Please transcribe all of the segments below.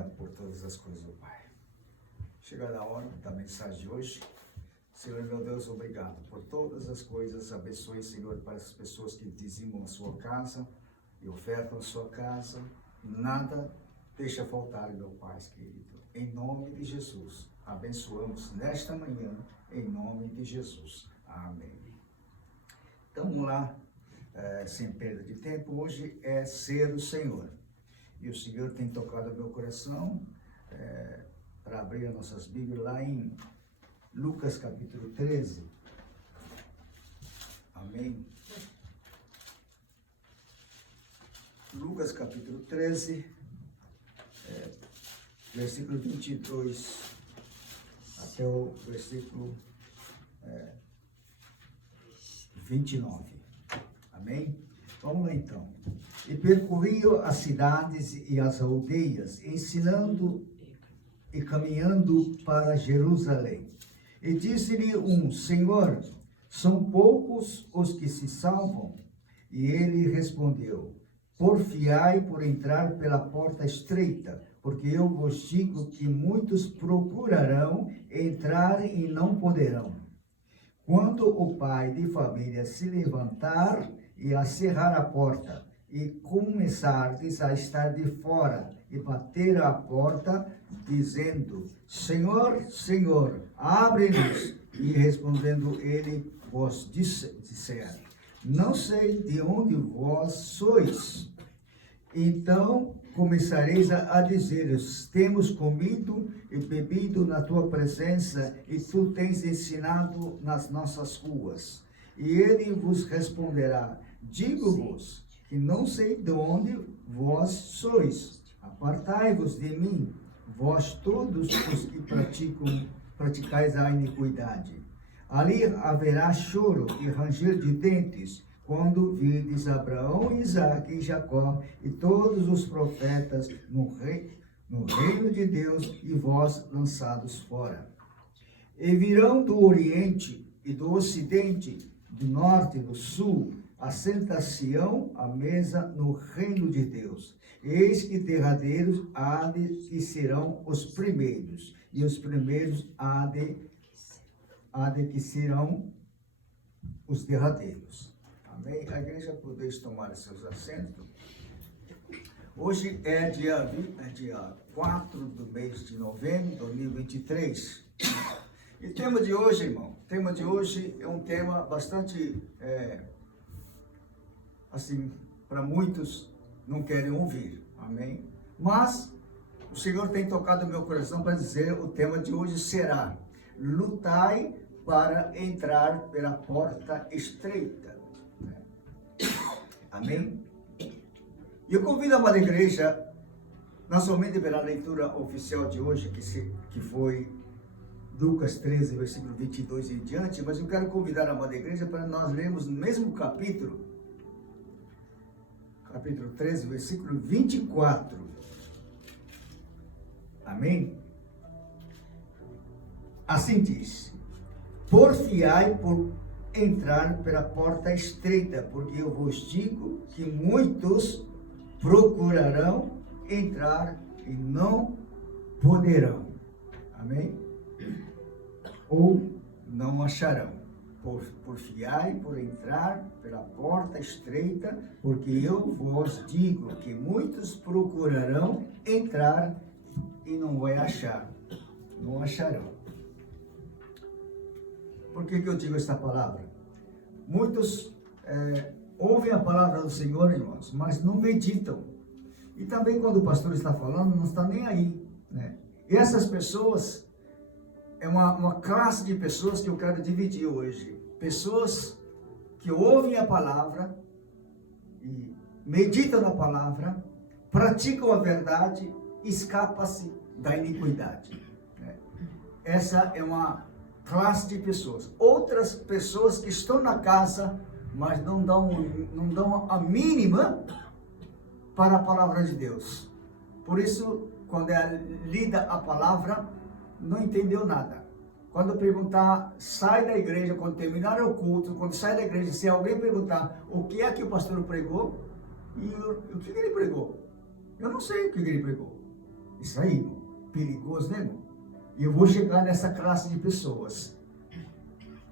obrigado por todas as coisas do Pai. Chegada a hora da mensagem de hoje. Senhor, meu Deus, obrigado por todas as coisas. Abençoe, Senhor, para as pessoas que dizimam a sua casa e ofertam a sua casa. Nada deixa faltar, meu Pai querido. Em nome de Jesus, abençoamos nesta manhã, em nome de Jesus. Amém. Então, vamos lá, sem perda de tempo. Hoje é Ser o Senhor. E o Senhor tem tocado meu coração para abrir as nossas Bíblias lá em Lucas capítulo 13. Amém. Lucas capítulo 13, versículo 22 até o versículo 29. Amém? Vamos lá então. E percorriam as cidades e as aldeias, ensinando e caminhando para Jerusalém. E disse-lhe um: Senhor, são poucos os que se salvam? E ele respondeu: porfiai por entrar pela porta estreita, porque eu vos digo que muitos procurarão entrar e não poderão. Quando o pai de família se levantar e a cerrar a porta, e começardes a estar de fora, e bater à porta, dizendo: Senhor, Senhor, abre-nos. E respondendo ele, vos disser: não sei de onde vós sois. Então começareis a dizer: temos comido e bebido na tua presença, e tu tens ensinado nas nossas ruas. E ele vos responderá: digo-vos que não sei de onde vós sois. Apartai-vos de mim, vós todos os que praticais a iniquidade. Ali haverá choro e ranger de dentes, quando virdes Abraão, Isaque e Jacó e todos os profetas no reino de Deus, e vós lançados fora. E virão do Oriente e do Ocidente, do Norte e do Sul, assentar-se-ão à mesa no reino de Deus. Eis que derradeiros há de que serão os primeiros, e os primeiros há de que serão os derradeiros. Amém? A igreja podeis tomar seus assentos. Hoje é dia 4 do mês de novembro de 2023. E o tema de hoje, irmão, o tema de hoje é um tema bastante, assim, para muitos não querem ouvir. Amém? Mas o Senhor tem tocado no meu coração para dizer: o tema de hoje será: lutai para entrar pela porta estreita. Amém? E eu convido a amada igreja, não somente pela leitura oficial de hoje, que foi Lucas 13, versículo 22 em diante, mas eu quero convidar a amada igreja para nós lermos no mesmo capítulo 13, versículo 24. Amém? Assim diz: porfiai por entrar pela porta estreita, porque eu vos digo que muitos procurarão entrar e não poderão. Amém? Ou não acharão. Porfiai por entrar pela porta estreita, porque eu vos digo que muitos procurarão entrar e não vai achar. Não acharão. Por que eu digo esta palavra? Muitos ouvem a palavra do Senhor, irmãos, mas não meditam. E também quando o pastor está falando, não está nem aí, né? E essas pessoas é uma classe de pessoas que eu quero dividir hoje. Pessoas que ouvem a palavra e meditam na palavra, praticam a verdade, escapam-se da iniquidade, né? Essa é uma classe de pessoas. Outras pessoas que estão na casa, mas não dão a mínima para a palavra de Deus. Por isso, quando é lida a palavra, não entendeu nada. Quando perguntar, sai da igreja, quando terminar o culto, quando sai da igreja, se alguém perguntar o que é que o pastor pregou, e o que ele pregou? Eu não sei o que ele pregou. Isso aí, irmão. Perigoso, né, irmão? E eu vou chegar nessa classe de pessoas.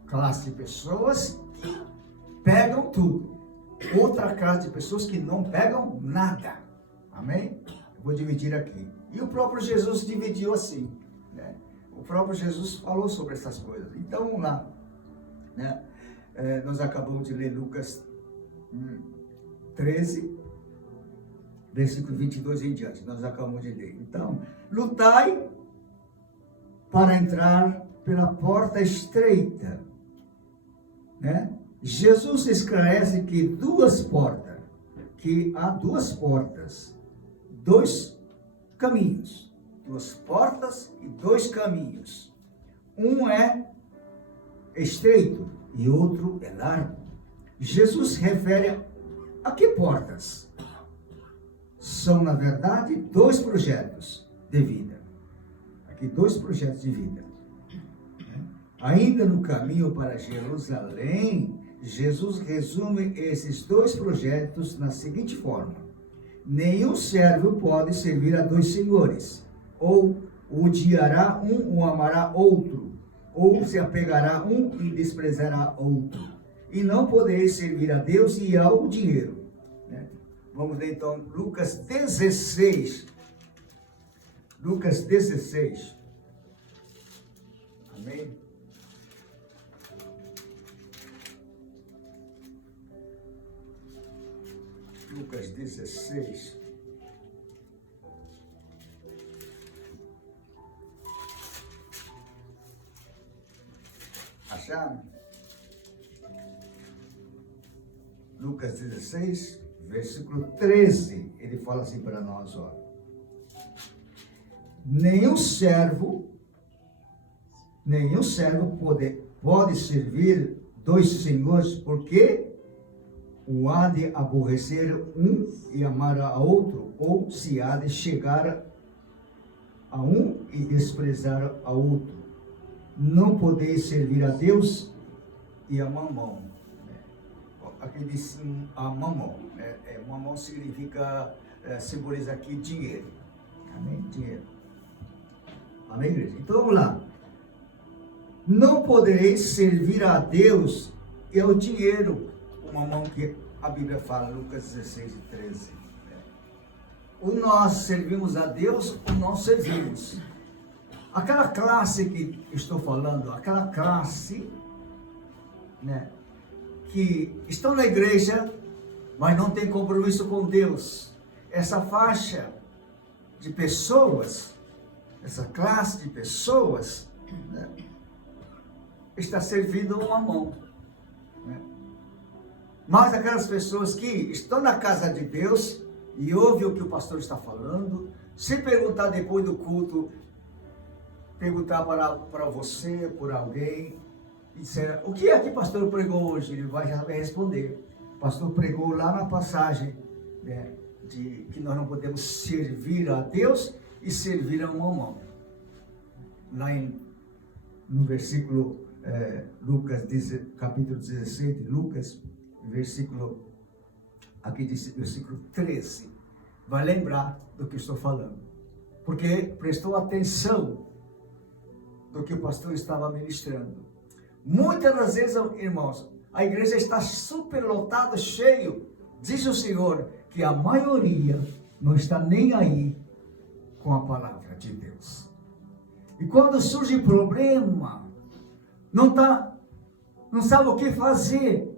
Classe de pessoas que pegam tudo. Outra classe de pessoas que não pegam nada. Amém? Eu vou dividir aqui. E o próprio Jesus dividiu assim, né? O próprio Jesus falou sobre essas coisas. Então, vamos lá, né? Nós acabamos de ler Lucas 13, versículo 22 em diante. Nós acabamos de ler. Então, lutai para entrar pela porta estreita, né? Jesus esclarece que há duas portas, dois caminhos, duas portas e dois caminhos. Um é estreito e outro é largo. Jesus refere a que portas? São, na verdade, dois projetos de vida. Aqui, dois projetos de vida. Ainda no caminho para Jerusalém, Jesus resume esses dois projetos na seguinte forma: nenhum servo pode servir a dois senhores, ou odiará um ou amará outro, ou se apegará um e desprezará outro. E não podereis servir a Deus e ao dinheiro. Vamos ler então Lucas 16. Lucas 16. Amém? Lucas 16. Acharam? Lucas 16, versículo 13. Ele fala assim para nós, ó. Nenhum servo pode servir dois senhores, porque o há de aborrecer um e amar a outro, ou se há de chegar a um e desprezar a outro. Não podeis servir a Deus e a mamão. Aqui diz a mamão. Mamão significa, simboliza aqui dinheiro. Amém? Dinheiro. Amém, igreja? Então vamos lá. Não podereis servir a Deus e ao dinheiro. Uma mão que a Bíblia fala, Lucas 16 e 13. Ou nós servimos a Deus ou não servimos. Aquela classe que estou falando, aquela classe, né, que estão na igreja, mas não tem compromisso com Deus. Essa faixa de pessoas, essa classe de pessoas, né, está servindo uma mão. Né? Mas aquelas pessoas que estão na casa de Deus e ouvem o que o pastor está falando, se perguntar depois do culto, perguntar para você, por alguém, e disser, o que é que o pastor pregou hoje? Ele vai responder. O pastor pregou lá na passagem, né, de que nós não podemos servir a Deus e servir a uma mão. Lá no versículo, Lucas, capítulo 17 de Lucas, versículo, aqui diz versículo 13, vai lembrar do que estou falando, porque prestou atenção do que o pastor estava ministrando. Muitas das vezes, irmãos, a igreja está superlotada, cheio, diz o Senhor, que a maioria não está nem aí com a palavra de Deus. E quando surge problema, não sabe o que fazer,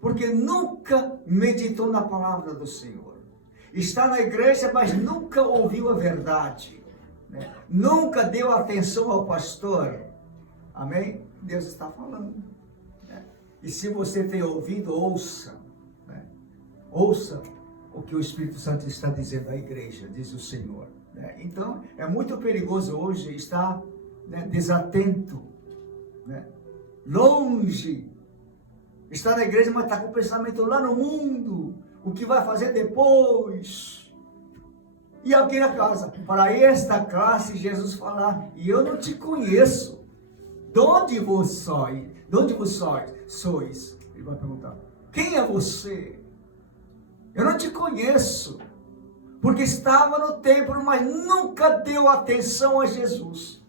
porque nunca meditou na palavra do Senhor. Está na igreja, mas nunca ouviu a verdade, né? Nunca deu atenção ao pastor. Amém? Deus está falando, né? E se você tem ouvido, ouça, né? Ouça o que o Espírito Santo está dizendo à igreja, diz o Senhor, né? Então, é muito perigoso hoje estar, né, desatento, né? Longe. Está na igreja, mas está com o pensamento lá no mundo. O que vai fazer depois? E aqui na casa, para esta classe, Jesus falar, e eu não te conheço. De onde vós sois? De onde vós sois? Ele vai perguntar, quem é você? Eu não te conheço. porque estava no templo, mas nunca deu atenção a Jesus,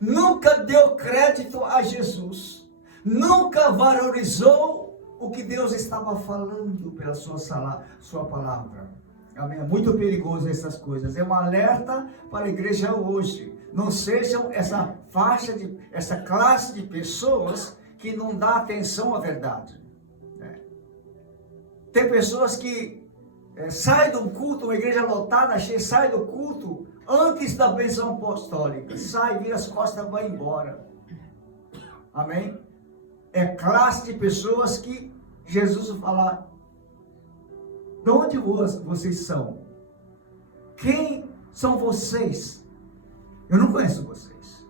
nunca deu crédito a Jesus, nunca valorizou o que Deus estava falando pela sua palavra. Amém? É muito perigoso essas coisas. É um alerta para a igreja hoje. Não sejam essa classe de pessoas que não dá atenção à verdade. Tem pessoas que saem do culto, uma igreja lotada, sai do culto antes da bênção apostólica. Sai, vira as costas e vai embora. Amém? É classe de pessoas que Jesus vai falar: de onde vocês são? Quem são vocês? Eu não conheço vocês.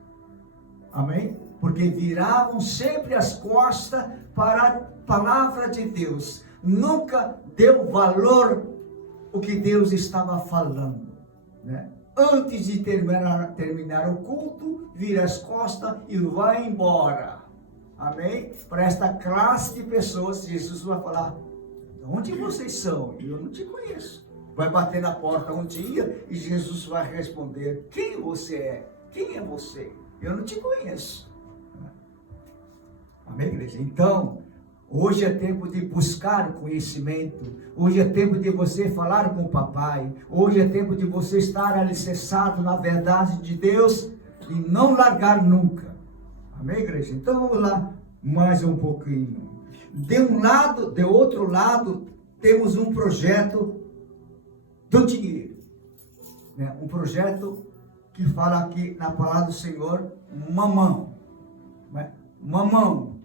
Amém? Porque viravam sempre as costas para a palavra de Deus. Nunca deu valor o que Deus estava falando, né? Antes de terminar o culto, vira as costas e vai embora. Amém? Para esta classe de pessoas, Jesus vai falar: de onde vocês são? Eu não te conheço. Vai bater na porta um dia e Jesus vai responder: quem você é? Quem é você? Eu não te conheço. Amém, igreja? Então, hoje é tempo de buscar o conhecimento. Hoje é tempo de você falar com o papai. Hoje é tempo de você estar alicerçado na verdade de Deus e não largar nunca. Amém, igreja? Então vamos lá mais um pouquinho. De outro lado, temos um projeto do dinheiro. Né? Um projeto que fala aqui na palavra do Senhor, mamão. Né? Mamão.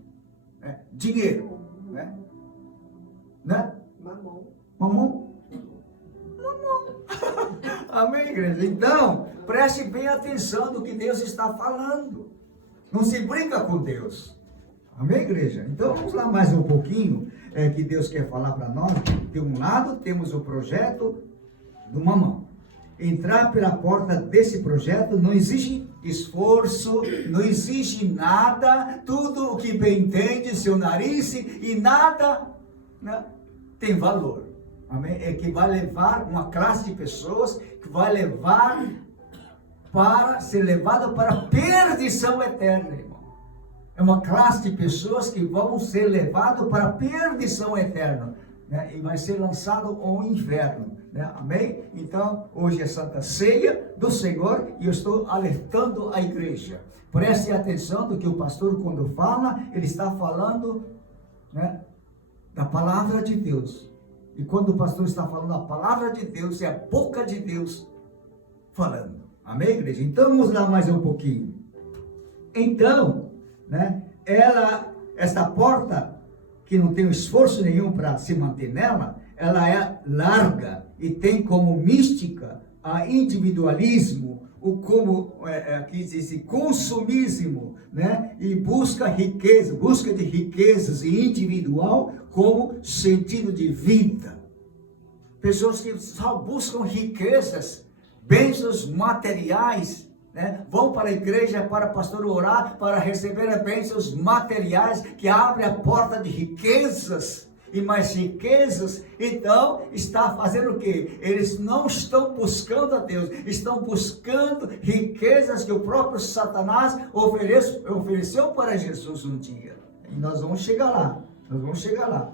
Dinheiro. Né? Mamão. Mamão. Amém, igreja? Então, preste bem atenção no que Deus está falando. Não se brinca com Deus. Amém, igreja? Então, vamos lá mais um pouquinho, que Deus quer falar para nós. De um lado, temos o projeto do mamão. Entrar pela porta desse projeto não exige esforço, não exige nada. Tudo o que bem entende, seu nariz e nada, né, tem valor. Amém? É que vai levar uma classe de pessoas que vai levar para ser levada para a perdição eterna, irmão. É uma classe de pessoas que vão ser levadas para a perdição eterna, né? E vai ser lançado ao inferno, né? Amém? Então, hoje é Santa Ceia do Senhor e eu estou alertando a igreja. Preste atenção do que o pastor, quando fala, ele está falando, né, da palavra de Deus. E quando o pastor está falando a palavra de Deus, é a boca de Deus falando. Amém, igreja? Então, vamos lá mais um pouquinho. Então, né, essa porta, que não tem esforço nenhum para se manter nela, ela é larga e tem como mística a individualismo, aqui diz consumismo, né? E busca de riquezas e individual como sentido de vida. Pessoas que só buscam riquezas, bênçãos materiais, né? Vão para a igreja, para o pastor orar, para receber bênçãos materiais, que abre a porta de riquezas e mais riquezas. Então, está fazendo o quê? Eles não estão buscando a Deus, estão buscando riquezas que o próprio Satanás ofereceu para Jesus um dia. E nós vamos chegar lá.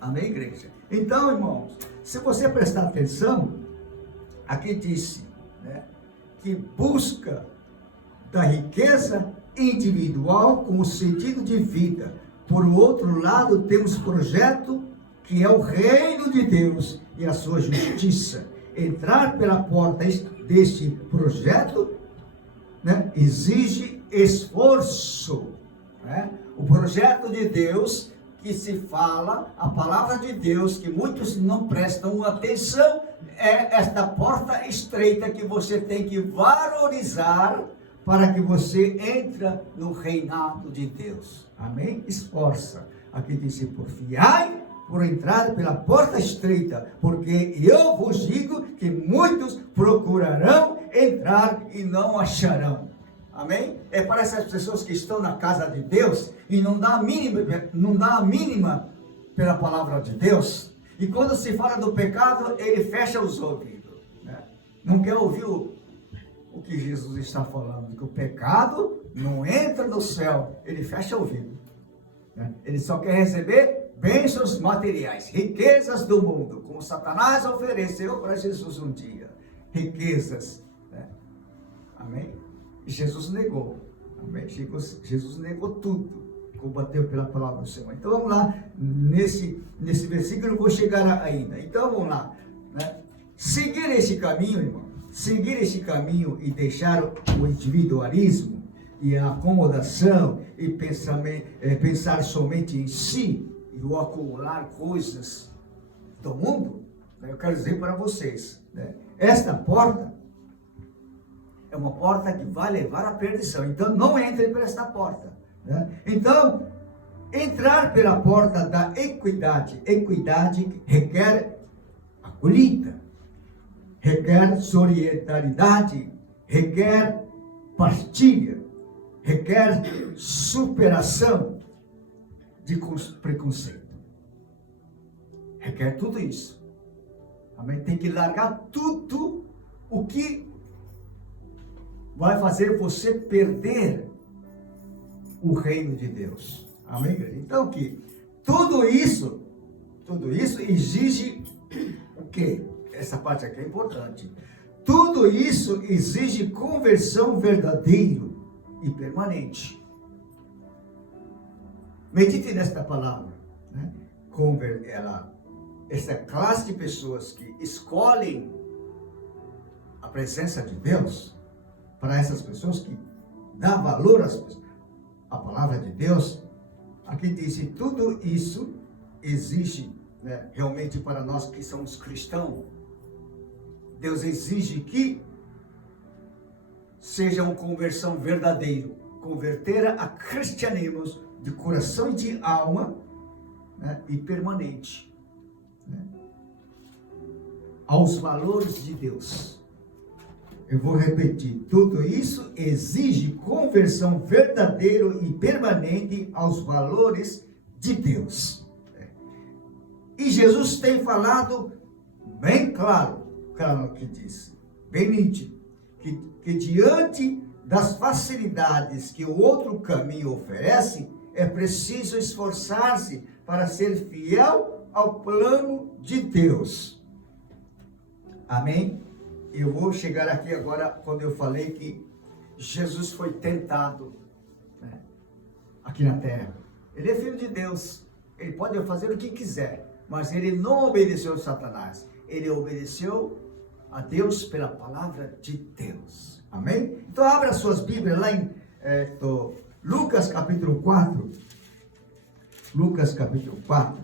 Amém, igreja? Então, irmãos, se você prestar atenção, aqui disse, né, que busca da riqueza individual com o sentido de vida. Por outro lado, temos projeto que é o reino de Deus e a sua justiça. Entrar pela porta deste projeto, né, exige esforço. Né? O projeto de Deus que se fala, a palavra de Deus, que muitos não prestam atenção, é esta porta estreita que você tem que valorizar para que você entre no reinado de Deus. Amém? Esforça. Aqui diz: porfiai por entrar pela porta estreita, porque eu vos digo que muitos procurarão entrar e não acharão. Amém? É para essas pessoas que estão na casa de Deus e não dá a mínima pela palavra de Deus, E quando se fala do pecado, ele fecha os ouvidos, né? Não quer ouvir o que Jesus está falando, que o pecado não entra no céu, ele fecha o ouvido, né? Ele só quer receber bênçãos materiais, riquezas do mundo, como Satanás ofereceu para Jesus um dia, riquezas, né? Amém? E Jesus negou, amém? Jesus negou tudo, combateu pela palavra do Senhor. Então vamos lá, nesse versículo eu vou chegar ainda. Então vamos lá, né? Seguir esse caminho, irmão, seguir esse caminho e deixar o individualismo e a acomodação e pensar somente em si e o acumular coisas do mundo, né? Eu quero dizer para vocês, né? Esta porta é uma porta que vai levar à perdição. Então não entre por esta porta, né? Então, entrar pela porta da equidade requer acolhida, requer solidariedade, requer partilha, requer superação de preconceito. Requer tudo isso. Amém? Tem que largar tudo o que vai fazer você perder o reino de Deus. Amém, igreja? Então, que tudo isso exige o quê? Essa parte aqui é importante. Tudo isso exige conversão verdadeira e permanente. Medite nesta palavra, né? Essa classe de pessoas que escolhem a presença de Deus, para essas pessoas que dão valor à palavra de Deus, aqui diz que tudo isso exige, né, realmente para nós que somos cristãos, Deus exige que seja uma conversão verdadeira, converter a cristianismo de coração e de alma, né, e permanente, né, aos valores de Deus. Eu vou repetir, tudo isso exige conversão verdadeira e permanente aos valores de Deus. E Jesus tem falado bem claro que diz, bem nítido, que diante das facilidades que o outro caminho oferece, é preciso esforçar-se para ser fiel ao plano de Deus. Amém? Eu vou chegar aqui agora, quando eu falei que Jesus foi tentado, né, aqui na terra. Ele é filho de Deus, ele pode fazer o que quiser, mas ele não obedeceu a Satanás, ele obedeceu a Deus pela palavra de Deus. Amém? Então abra suas Bíblias lá em Lucas capítulo 4. Lucas capítulo 4.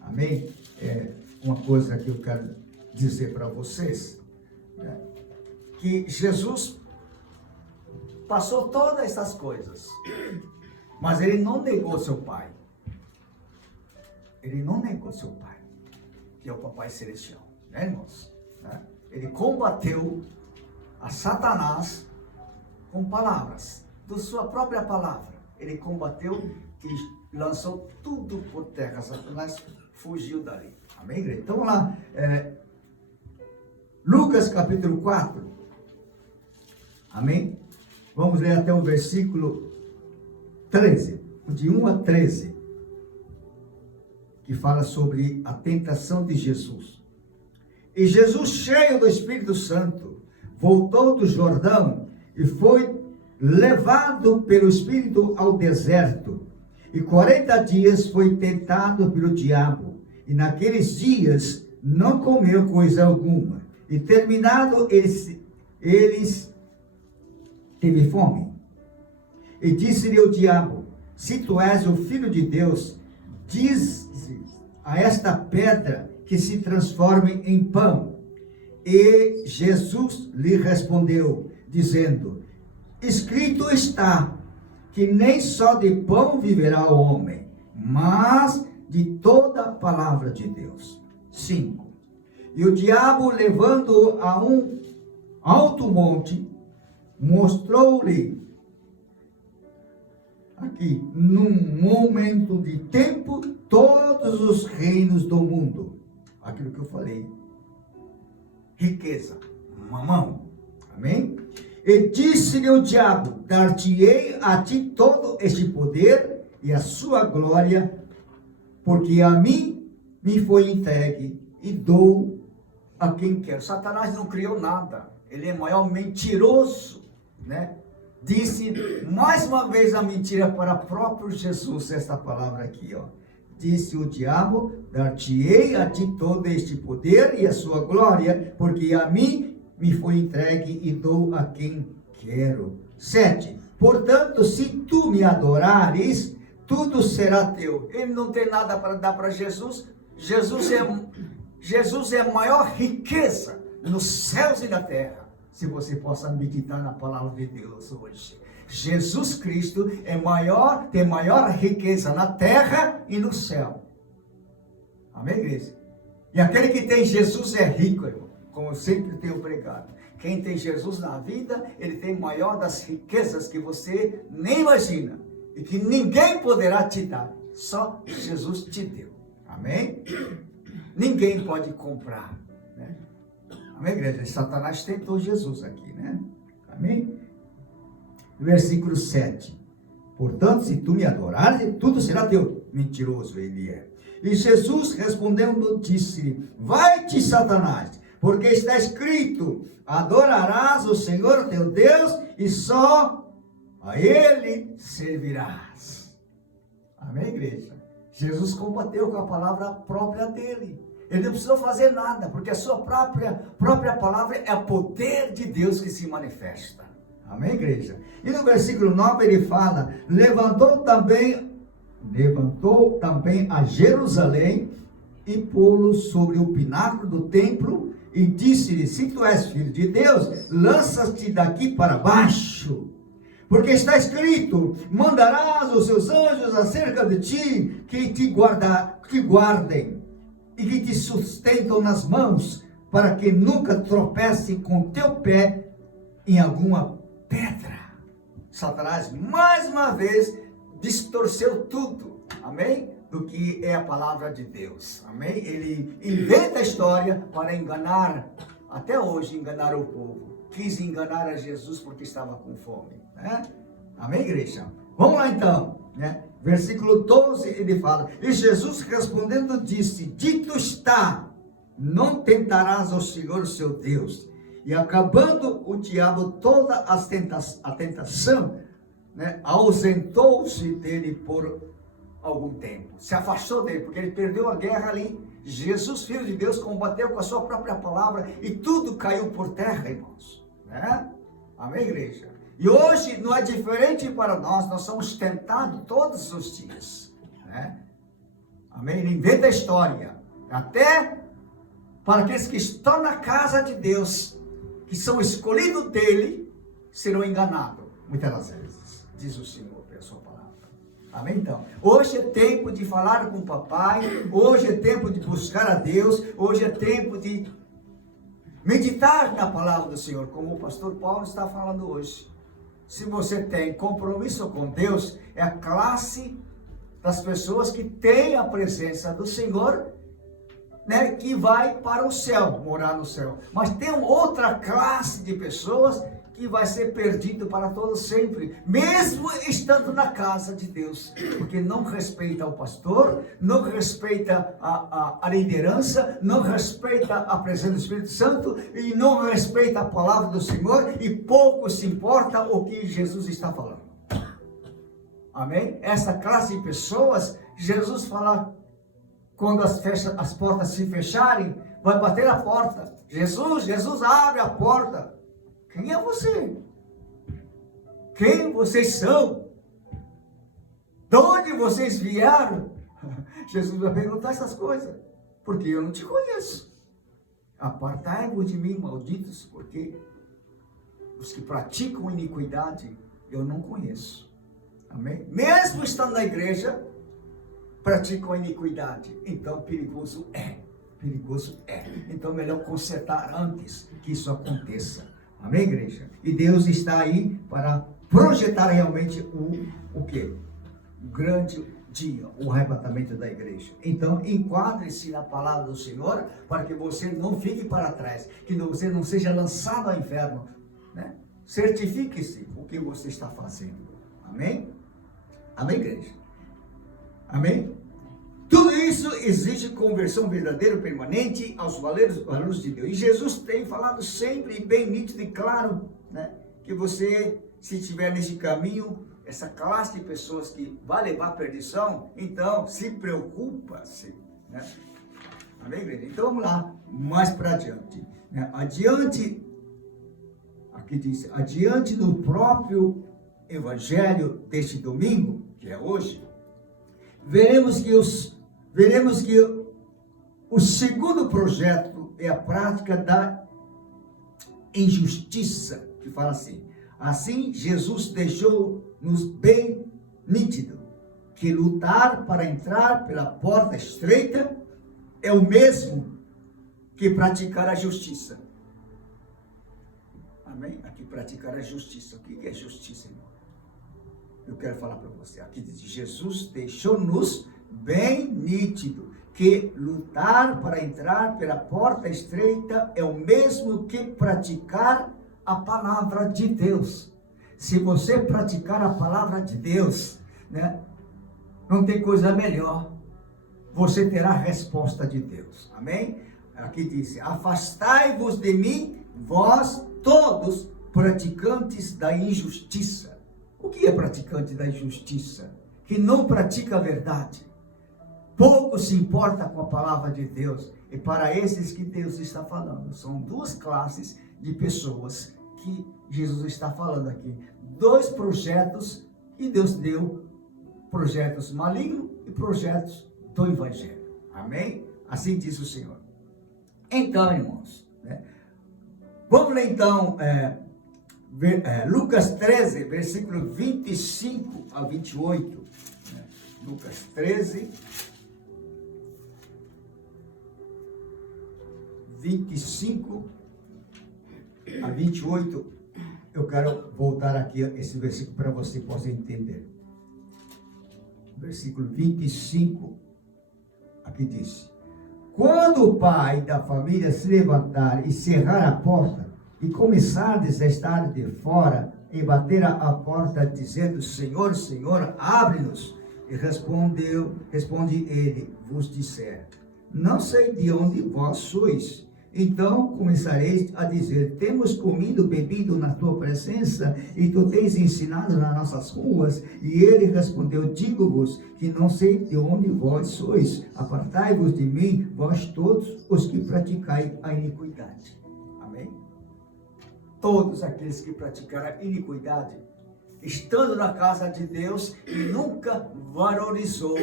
Amém? Uma coisa que eu quero dizer para vocês, né, que Jesus passou todas essas coisas, mas ele não negou seu Pai. Ele não negou seu Pai, que é o Papai Celestial, né, irmãos? Ele combateu a Satanás com palavras, da sua própria palavra. Ele combateu e lançou tudo por terra. Satanás fugiu dali. Amém, igreja? Então vamos lá. Lucas capítulo 4. Amém? Vamos ler até o versículo 13. De 1 a 13. Que fala sobre a tentação de Jesus. E Jesus, cheio do Espírito Santo, voltou do Jordão e foi levado pelo Espírito ao deserto. E 40 dias foi tentado pelo diabo. E naqueles dias não comeu coisa alguma. E terminado eles teve fome. E disse-lhe o diabo: se tu és o Filho de Deus, diz a esta pedra que se transforme em pão. E Jesus lhe respondeu, dizendo: escrito está, que nem só de pão viverá o homem, mas de toda a palavra de Deus. 5. E o diabo, levando-o a um alto monte, mostrou-lhe aqui, num momento de tempo, todos os reinos do mundo. Aquilo que eu falei. Riqueza, mamão. Amém? E disse-lhe o diabo: dar-te-ei a ti todo este poder e a sua glória, porque a mim me foi entregue e dou a quem quero. Satanás não criou nada. Ele é o maior mentiroso, né? Disse mais uma vez a mentira para o próprio Jesus, essa palavra aqui, ó. Disse o diabo: dar-te-ei a ti todo este poder e a sua glória, porque a mim me foi entregue e dou a quem quero. 7. Portanto, se tu me adorares, tudo será teu. Ele não tem nada para dar para Jesus. Jesus é a maior riqueza nos céus e na terra. Se você possa meditar na palavra de Deus hoje. Jesus Cristo tem maior riqueza na terra e no céu. Amém, igreja? E aquele que tem Jesus é rico, irmão, como eu sempre tenho pregado. Quem tem Jesus na vida, ele tem maior das riquezas que você nem imagina. E que ninguém poderá te dar. Só Jesus te deu. Amém? Ninguém pode comprar, né? Amém, igreja? Satanás tentou Jesus aqui, né? Amém? Versículo 7. Portanto, se tu me adorares, tudo será teu. Mentiroso ele é. E Jesus respondendo disse-lhe: vai-te, Satanás, porque está escrito: adorarás o Senhor teu Deus e só a Ele servirás. Amém, igreja? Jesus combateu com a palavra própria dele. Ele não precisou fazer nada, porque a sua própria palavra é o poder de Deus que se manifesta. Amém, igreja? E no versículo 9 ele fala: levantou também a Jerusalém e pô-lo sobre o pináculo do templo e disse-lhe: se tu és filho de Deus, lança-te daqui para baixo. Porque está escrito: mandarás os seus anjos acerca de ti, que te guardem e que te sustentam nas mãos, para que nunca tropece com teu pé em alguma pedra. Satanás, mais uma vez, distorceu tudo, amém? Do que é a palavra de Deus, amém? Ele inventa a história para enganar, até hoje enganar o povo. Quis enganar a Jesus porque estava com fome, né? Amém, igreja? Vamos lá então, né? Versículo 12 ele fala: e Jesus respondendo disse: dito está, não tentarás ao Senhor seu Deus. E acabando o diabo toda a tentação, né, ausentou-se dele por algum tempo, se afastou dele, porque ele perdeu a guerra ali. Jesus, filho de Deus, combateu com a sua própria palavra e tudo caiu por terra, irmãos, né? Amém, igreja? E hoje não é diferente para nós somos tentados todos os dias, né? Amém? Ele inventa a história, até para aqueles que estão na casa de Deus, que são escolhidos dele, serão enganados, muitas das vezes, diz o Senhor pela sua palavra. Amém? Então, hoje é tempo de falar com o papai, hoje é tempo de buscar a Deus, hoje é tempo de meditar na palavra do Senhor, como o pastor Paulo está falando hoje. Se você tem compromisso com Deus, é a classe das pessoas que tem a presença do Senhor, né, que vai para o céu, morar no céu. Mas tem outra classe de pessoas que vai ser perdido para todos sempre, mesmo estando na casa de Deus, porque não respeita o pastor, não respeita a liderança, não respeita a presença do Espírito Santo e não respeita a palavra do Senhor e pouco se importa o que Jesus está falando. Amém? Essa classe de pessoas, Jesus fala, quando as portas se fecharem, vai bater a porta. Jesus abre a porta. Quem é você? Quem vocês são? De onde vocês vieram? Jesus vai perguntar essas coisas, porque eu não te conheço. Apartai-vos de mim, malditos, porque os que praticam iniquidade eu não conheço. Amém? Mesmo estando na igreja, praticam a iniquidade. Então perigoso é. Perigoso é. Então melhor consertar antes que isso aconteça. Amém, igreja? E Deus está aí para projetar realmente o quê? grande dia, o arrebatamento da igreja. Então, enquadre-se na palavra do Senhor, para que você não fique para trás, que você não seja lançado ao inferno, né? Certifique-se o que você está fazendo. Amém? Amém, igreja? Amém? Tudo isso exige conversão verdadeira, permanente, aos valores de Deus. E Jesus tem falado sempre, bem nítido e claro, né, que você, se estiver nesse caminho, essa classe de pessoas que vai levar à perdição, então se preocupa-se, né? Amém, igreja? Então vamos lá, mais para adiante, né? Aqui diz, adiante do próprio evangelho deste domingo, que é hoje, veremos que o segundo projeto é a prática da injustiça, que fala assim: assim Jesus deixou-nos bem nítido que lutar para entrar pela porta estreita é o mesmo que praticar a justiça. Amém? Aqui praticar a justiça. O que é justiça, irmão? Eu quero falar para você. Aqui diz: Jesus deixou-nos bem nítido que lutar para entrar pela porta estreita é o mesmo que praticar a palavra de Deus. Se você praticar a palavra de Deus, né, não tem coisa melhor. Você terá a resposta de Deus. Amém? Aqui diz: afastai-vos de mim, vós todos praticantes da injustiça. O que é praticante da injustiça? Que não pratica a verdade. Pouco se importa com a palavra de Deus. E para esses que Deus está falando. São duas classes de pessoas que Jesus está falando aqui. Dois projetos que Deus deu. Projetos malignos e projetos do Evangelho. Amém? Assim diz o Senhor. Então, irmãos, né, vamos ler então Lucas 13, versículo 25 a 28. Né? Lucas 13, 25 a 28. Eu quero voltar aqui a esse versículo para você possa entender. Versículo 25, aqui diz: quando o pai da família se levantar e cerrar a porta, e começardes a estar de fora, e bater a porta, dizendo: Senhor, Senhor, abre-nos. E responde ele, vos disser: não sei de onde vós sois. Então começareis a dizer: temos comido, bebido na tua presença, e tu tens ensinado nas nossas ruas. E ele respondeu: digo-vos que não sei de onde vós sois. Apartai-vos de mim, vós todos os que praticais a iniquidade. Amém? Todos aqueles que praticaram a iniquidade, estando na casa de Deus, e nunca valorizou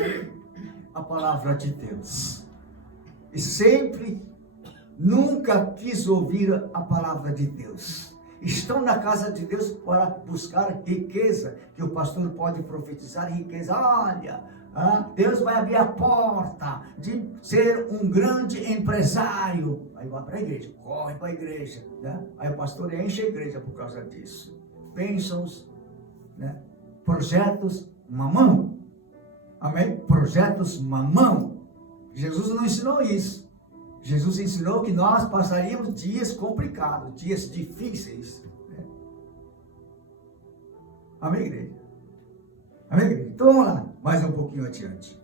a palavra de Deus. E sempre nunca quis ouvir a palavra de Deus. Estão na casa de Deus para buscar riqueza, que o pastor pode profetizar riqueza. Olha, Deus vai abrir a porta de ser um grande empresário. Aí vai para a igreja, corre para a igreja, né? Aí o pastor enche a igreja por causa disso. Bênçãos, né? Projetos mamão. Amém? Projetos mamão. Jesus não ensinou isso. Jesus ensinou que nós passaríamos dias complicados, dias difíceis. Né? Amém, igreja? Amém, igreja? Então vamos lá, mais um pouquinho adiante.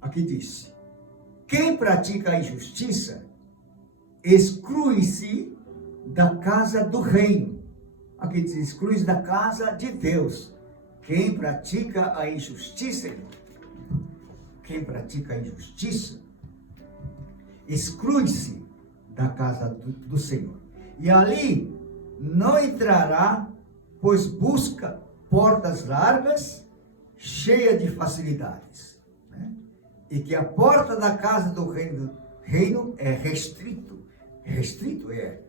Aqui diz: quem pratica a injustiça exclui-se da casa do reino. Aqui diz: exclui-se da casa de Deus. Quem pratica a injustiça, quem pratica a injustiça, exclui-se da casa do Senhor. E ali não entrará, pois busca portas largas, cheias de facilidades. Né? E que a porta da casa do reino é restrito. Restrito é.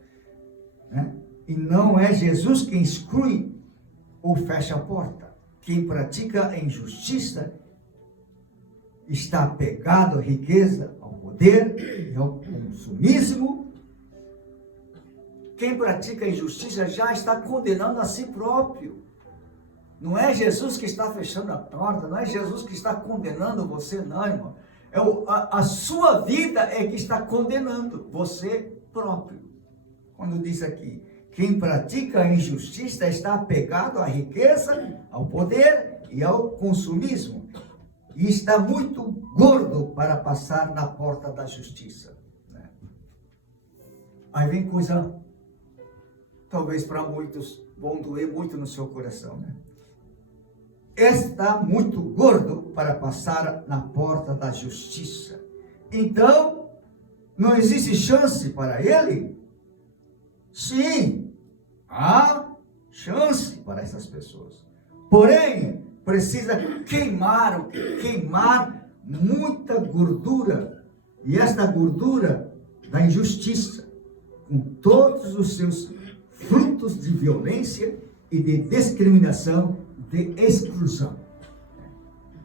Né? E não é Jesus quem exclui ou fecha a porta. Quem pratica a injustiça está apegado à riqueza, ao poder e ao consumismo. Quem pratica a injustiça já está condenando a si próprio. Não é Jesus que está fechando a porta, não é Jesus que está condenando você, não, irmão. A sua vida é que está condenando você próprio. Quando diz aqui, quem pratica a injustiça está apegado à riqueza, ao poder e ao consumismo. E está muito gordo para passar na porta da justiça. Né? Aí vem coisa, talvez para muitos, vão doer muito no seu coração, né? Está muito gordo para passar na porta da justiça. Então, não existe chance para ele? Sim, há chance para essas pessoas. Porém, precisa queimar muita gordura. E esta gordura da injustiça, com todos os seus frutos de violência e de discriminação, de exclusão.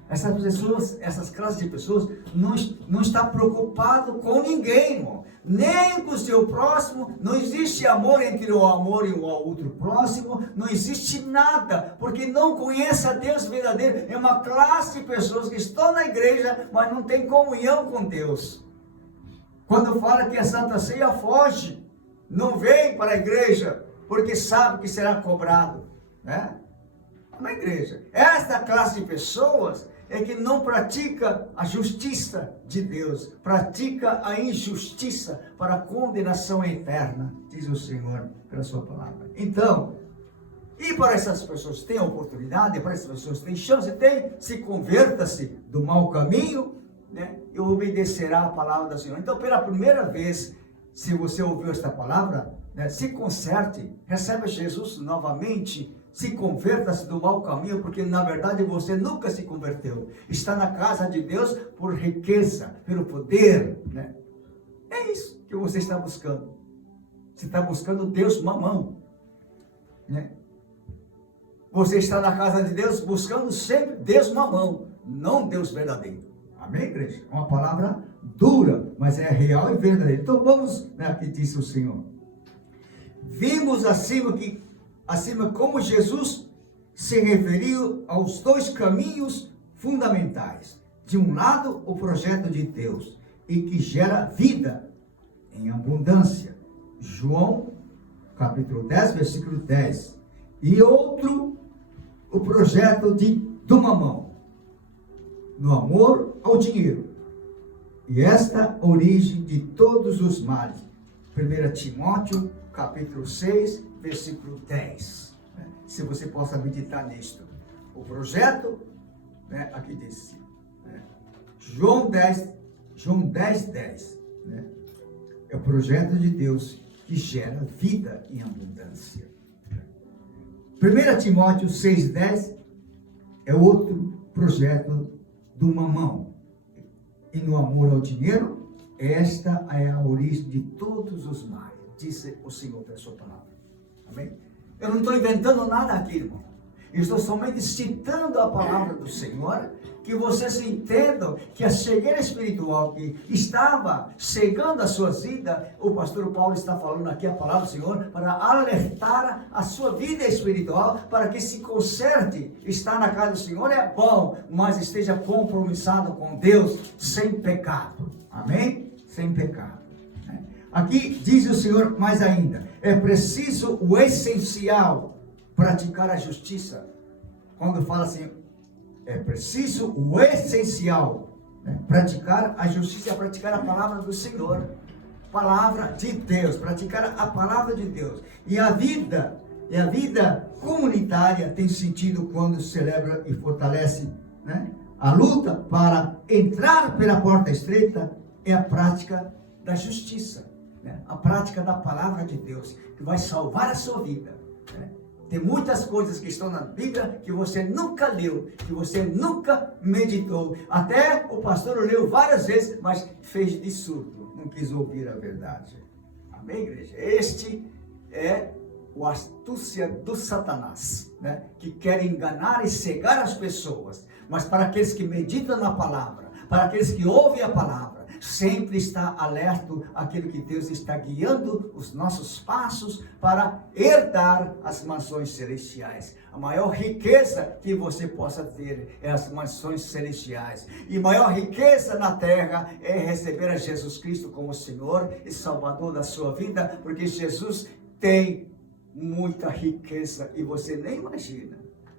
Essas pessoas, essas classes de pessoas, não está preocupado com ninguém, irmão. Nem com o seu próximo. Não existe amor entre o amor e o outro próximo. Não existe nada, porque não conhece a Deus verdadeiro. É uma classe de pessoas que estão na igreja, mas não tem comunhão com Deus. Quando fala que a Santa Ceia, foge. Não vem para a igreja, porque sabe que será cobrado, né? Na igreja. Esta classe de pessoas é que não pratica a justiça de Deus, pratica a injustiça para a condenação eterna, diz o Senhor pela sua palavra. Então, e para essas pessoas tem oportunidade, para essas pessoas tem chance, se converta-se do mau caminho, né, e obedecerá a palavra do Senhor. Então, pela primeira vez, se você ouviu esta palavra, né, se conserte, recebe Jesus novamente, se converta-se do mau caminho, porque na verdade você nunca se converteu. Está na casa de Deus por riqueza, pelo poder, né? É isso que você está buscando. Você está buscando Deus mamão, né? Você está na casa de Deus buscando sempre Deus mamão, não Deus verdadeiro. Amém, igreja? É uma palavra dura, mas é real e verdadeira. Então vamos, né, aqui disse o Senhor. Vimos acima como Jesus se referiu aos dois caminhos fundamentais. De um lado, o projeto de Deus, e que gera vida em abundância. João, capítulo 10, versículo 10. E outro, o projeto do mamão, no amor ao dinheiro. E esta origem de todos os males. 1 Timóteo, capítulo 6, versículo 10. Né? Se você possa meditar nisto. O projeto, né, aqui diz, né? João 10, 10. Né? É o projeto de Deus que gera vida em abundância. 1 Timóteo 6, 10 é outro projeto do mamão. E no amor ao dinheiro, esta é a origem de todos os males, disse o Senhor pela sua palavra. Amém? Eu não estou inventando nada aqui, irmão. Eu estou somente citando a palavra do Senhor, que vocês entendam que a cegueira espiritual que estava cegando a sua vida, o pastor Paulo está falando aqui a palavra do Senhor, para alertar a sua vida espiritual, para que se conserte. Estar na casa do Senhor é bom, mas esteja compromissado com Deus, sem pecado. Amém? Sem pecado. Aqui diz o Senhor mais ainda, é preciso o essencial, praticar a justiça. Quando fala assim, é preciso o essencial, né? Praticar a justiça, praticar a palavra do Senhor, palavra de Deus, praticar a palavra de Deus. E a vida comunitária tem sentido quando celebra e fortalece, né? A luta para entrar pela porta estreita é a prática da justiça, né? A prática da palavra de Deus, que vai salvar a sua vida, né? Tem muitas coisas que estão na Bíblia que você nunca leu, que você nunca meditou. Até o pastor leu várias vezes, mas fez de surdo, não quis ouvir a verdade. Amém, igreja? Este é a astúcia do Satanás, né? Que quer enganar e cegar as pessoas. Mas para aqueles que meditam na palavra, para aqueles que ouvem a palavra. Sempre está alerta àquilo que Deus está guiando os nossos passos para herdar as mansões celestiais. A maior riqueza que você possa ter é as mansões celestiais. E maior riqueza na terra é receber a Jesus Cristo como Senhor e Salvador da sua vida, porque Jesus tem muita riqueza e você nem imagina.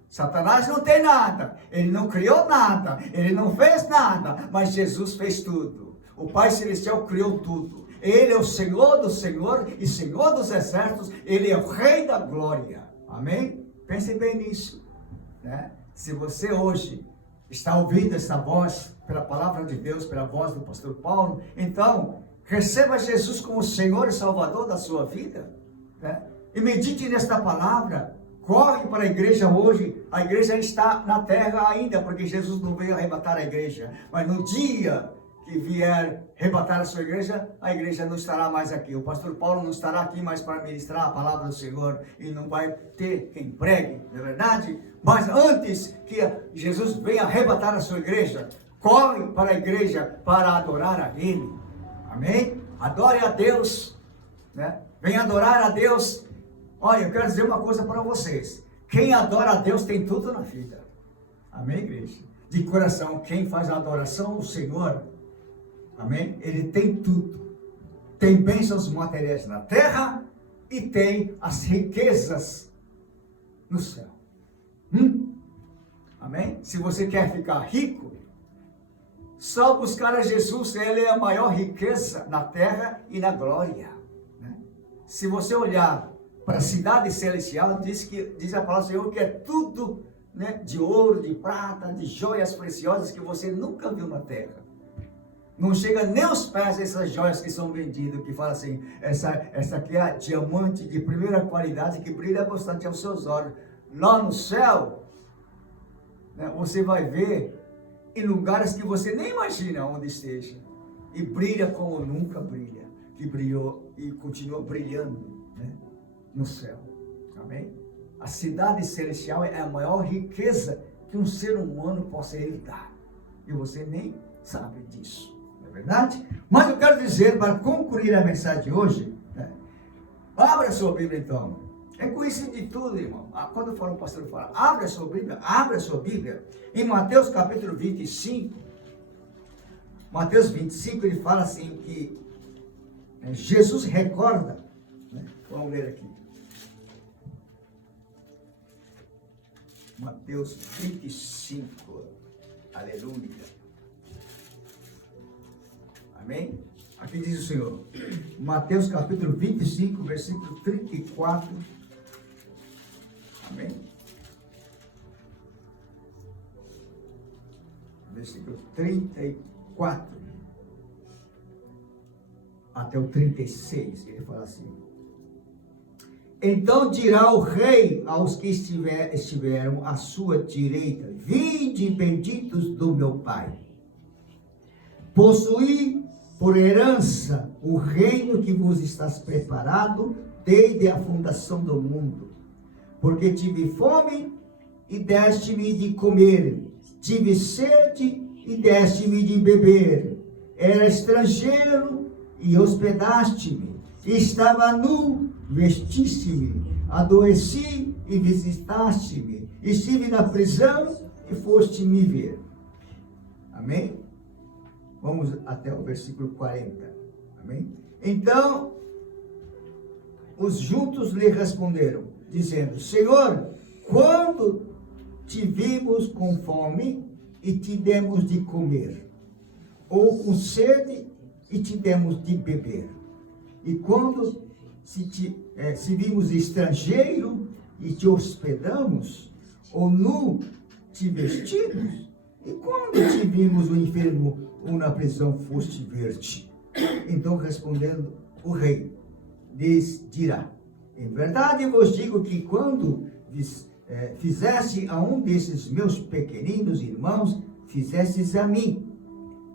Satanás não tem nada, ele não criou nada, ele não fez nada, mas Jesus fez tudo. O Pai Celestial criou tudo. Ele é o Senhor do Senhor e Senhor dos exércitos. Ele é o Rei da glória. Amém? Pense bem nisso, né? Se você hoje está ouvindo essa voz pela palavra de Deus, pela voz do pastor Paulo, então receba Jesus como Senhor e Salvador da sua vida, né? E medite nesta palavra. Corre para a igreja hoje. A igreja está na terra ainda, porque Jesus não veio arrebatar a igreja. Mas no dia que vier arrebatar a igreja não estará mais aqui. O pastor Paulo não estará aqui mais para ministrar a palavra do Senhor. E não vai ter quem pregue, não é verdade? Mas antes que Jesus venha arrebatar a sua igreja, corre para a igreja para adorar a Ele. Amém? Adore a Deus, né? Venha adorar a Deus. Olha, eu quero dizer uma coisa para vocês. Quem adora a Deus tem tudo na vida. Amém, igreja? De coração, quem faz a adoração ao Senhor, amém? Ele tem tudo. Tem bênçãos materiais na terra e tem as riquezas no céu. Amém? Se você quer ficar rico, só buscar a Jesus. Ele é a maior riqueza na terra e na glória, né? Se você olhar para a cidade celestial, diz a palavra do Senhor que é tudo, né, de ouro, de prata, de joias preciosas que você nunca viu na terra. Não chega nem aos pés dessas joias que são vendidas, que fala assim, essa aqui é diamante de primeira qualidade que brilha bastante aos seus olhos. Lá no céu, né, você vai ver em lugares que você nem imagina onde esteja. E brilha como nunca brilha, que brilhou e continua brilhando, né, no céu. Amém? A cidade celestial é a maior riqueza que um ser humano possa herdar. E você nem sabe disso. Não é verdade? Mas eu quero dizer, para concluir a mensagem de hoje, né, abra a sua Bíblia então. É conhecido de tudo, irmão. Quando eu falo, o pastor fala, abra a sua Bíblia. Em Mateus capítulo 25, Mateus 25, ele fala assim que Jesus recorda, né? Vamos ler aqui. Mateus 25, aleluia. Amém? Aqui diz o Senhor, Mateus capítulo 25, versículo 34. Amém? Versículo 34 até o 36, ele fala assim: então dirá o rei aos que estiveram à sua direita: vinde, benditos do meu Pai, possuí por herança o reino que vos está preparado desde a fundação do mundo. Porque tive fome e deste-me de comer, tive sede e deste-me de beber, era estrangeiro e hospedaste-me, estava nu, vestiste-me, adoeci e visitaste-me, estive na prisão e foste me ver. Amém? Vamos até o versículo 40. Amém? Então, os juntos lhe responderam, dizendo: Senhor, quando te vimos com fome e te demos de comer, ou com sede e te demos de beber? E quando se vimos estrangeiro e te hospedamos, ou nu te vestimos? E quando te vimos o enfermo ou na prisão foste ver-te? Então respondendo o rei, lhes dirá: em verdade vos digo que quando fizeste a um desses meus pequeninos irmãos, fizestes a mim.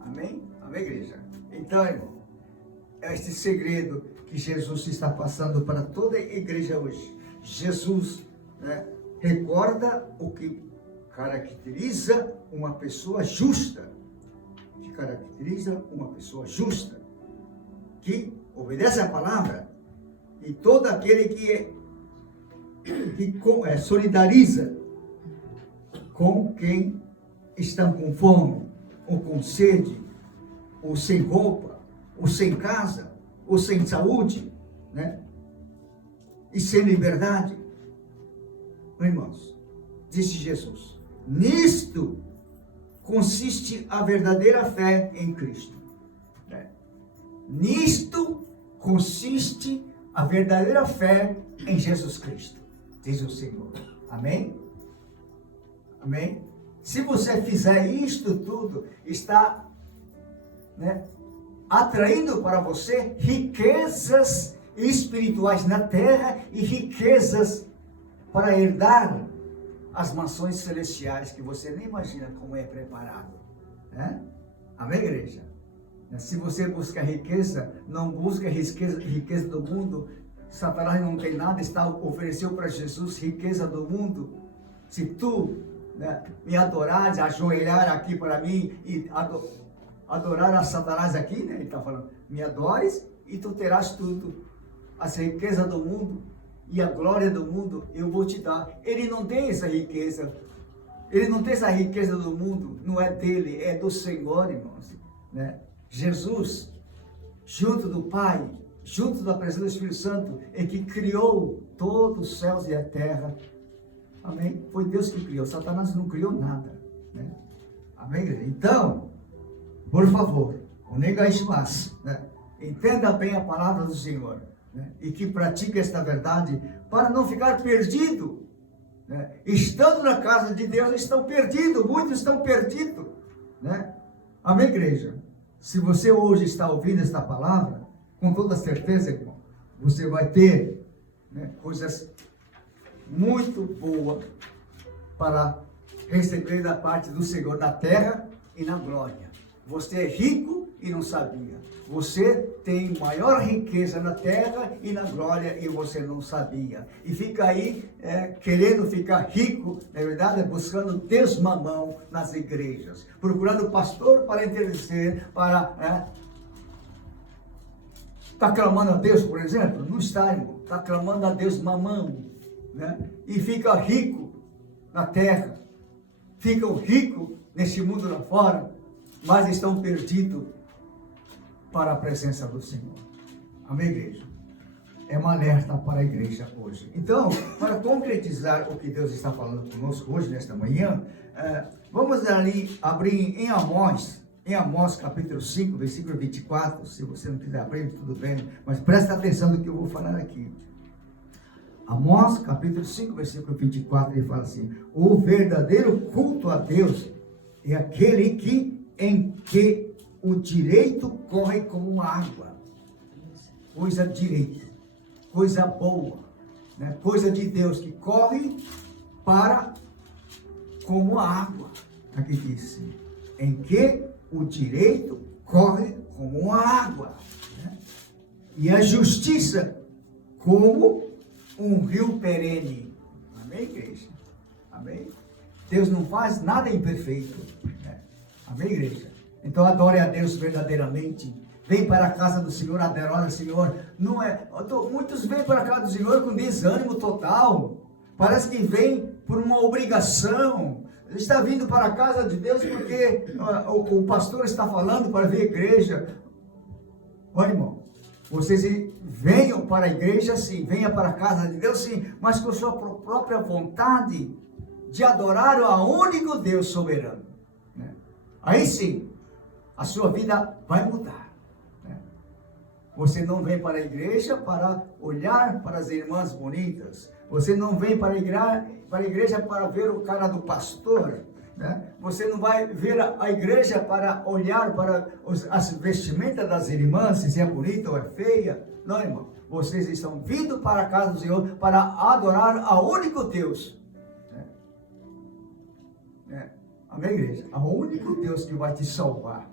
Amém? Amém, igreja? Então, irmão, é este segredo que Jesus está passando para toda a igreja hoje. Jesus, né, recorda o que caracteriza uma pessoa justa, que caracteriza uma pessoa justa, que obedece à palavra, e todo aquele que solidariza com quem está com fome, ou com sede, ou sem roupa, ou sem casa, ou sem saúde, né? E sem liberdade. Irmãos, disse Jesus, nisto consiste a verdadeira fé em Cristo. Nisto consiste a verdadeira fé em Jesus Cristo, diz o Senhor. Amém? Amém? Se você fizer isto tudo, está, né, atraindo para você riquezas espirituais na terra e riquezas para herdar as mansões celestiais que você nem imagina como é preparado. Né? Amém, igreja? Se você busca riqueza, não busca riqueza do mundo. Satanás não tem nada, ofereceu para Jesus riqueza do mundo. Se tu, né, me adorares, ajoelhar aqui para mim e adorar a Satanás aqui, né? Ele está falando, me adores e tu terás tudo. As riquezas do mundo e a glória do mundo eu vou te dar. Ele não tem essa riqueza. Ele não tem essa riqueza do mundo. Não é dele, é do Senhor, irmãos. Né? Jesus, junto do Pai, junto da presença do Espírito Santo, é que criou todos os céus e a terra. Amém? Foi Deus que criou. Satanás não criou nada. Né? Amém? Então, por favor, né? Entenda bem a palavra do Senhor, né? E que pratique esta verdade para não ficar perdido. Né? Estando na casa de Deus, estão perdidos. Muitos estão perdidos. Né? Amém, igreja? Se você hoje está ouvindo esta palavra, com toda certeza, irmão, você vai ter, né, coisas muito boas para receber da parte do Senhor na terra e na glória. Você é rico e não sabia. Você tem maior riqueza na terra e na glória e você não sabia. E fica aí querendo ficar rico, na verdade, buscando desmamão nas igrejas. Procurando pastor para interceder, para... Está clamando a Deus, por exemplo? Não está, irmão. Está clamando a Deus mamão. Né? E fica rico na terra. Ficam ricos neste mundo lá fora, mas estão perdidos para a presença do Senhor. Amém, igreja? É um alerta para a igreja hoje. Então, para concretizar o que Deus está falando conosco hoje, nesta manhã, vamos ali abrir em Amós capítulo 5, versículo 24. Se você não quiser abrir, tudo bem, mas presta atenção no que eu vou falar aqui. Amós capítulo 5, versículo 24, ele fala assim: o verdadeiro culto a Deus é aquele em que o direito corre como água. Coisa direita, coisa boa, né? Coisa de Deus que corre para como água. Aqui diz, em que o direito corre como água, né? E a justiça como um rio perene. Amém, igreja? Amém? Deus não faz nada imperfeito, né? Amém, igreja? Então adore a Deus verdadeiramente. Vem para a casa do Senhor, adore ao Senhor. Muitos vêm para a casa do Senhor com desânimo total. Parece que vem por uma obrigação. Está vindo para a casa de Deus porque o pastor está falando para vir à igreja. Olha, irmão, vocês venham para a igreja sim, venha para a casa de Deus sim, mas com sua própria vontade de adorar ao único Deus soberano. Né? Aí sim, a sua vida vai mudar. Né? Você não vem para a igreja para olhar para as irmãs bonitas. Você não vem para a igreja para ver o cara do pastor. Né? Você não vai ver a igreja para olhar para as vestimentas das irmãs, se é bonita ou é feia. Não, irmão. Vocês estão vindo para a casa do Senhor para adorar ao único Deus. Amém, igreja? Ao único Deus que vai te salvar.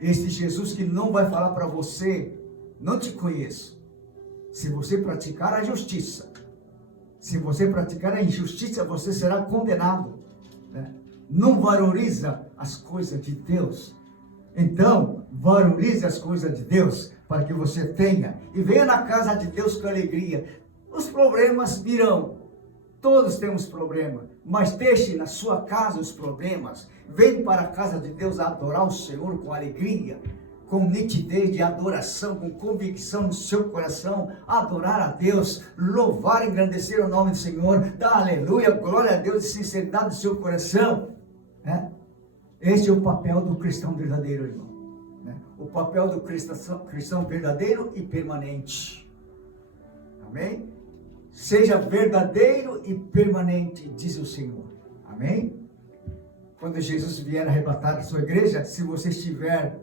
Este Jesus que não vai falar para você, não te conheço. Se você praticar a justiça, se você praticar a injustiça, você será condenado. Né? Não valoriza as coisas de Deus. Então, valorize as coisas de Deus para que você tenha. E venha na casa de Deus com alegria. Os problemas virão. Todos temos problemas. Mas deixe na sua casa os problemas. Venha para a casa de Deus adorar o Senhor com alegria, com nitidez de adoração, com convicção no seu coração, adorar a Deus, louvar e engrandecer o nome do Senhor, dar aleluia, glória a Deus e sinceridade do seu coração. Este é o papel do cristão verdadeiro, irmão. O papel do cristão verdadeiro e permanente. Amém? Seja verdadeiro e permanente, diz o Senhor. Amém? Quando Jesus vier arrebatar a sua igreja, se você estiver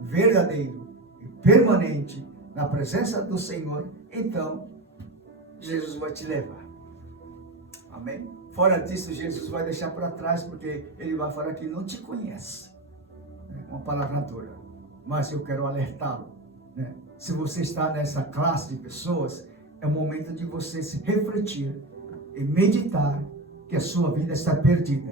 verdadeiro e permanente na presença do Senhor, então Jesus vai te levar. Amém? Fora disso, Jesus vai deixar para trás, porque ele vai falar que não te conhece. Uma palavra dura. Mas eu quero alertá-lo. Se você está nessa classe de pessoas, é o momento de você se refletir e meditar que a sua vida está perdida.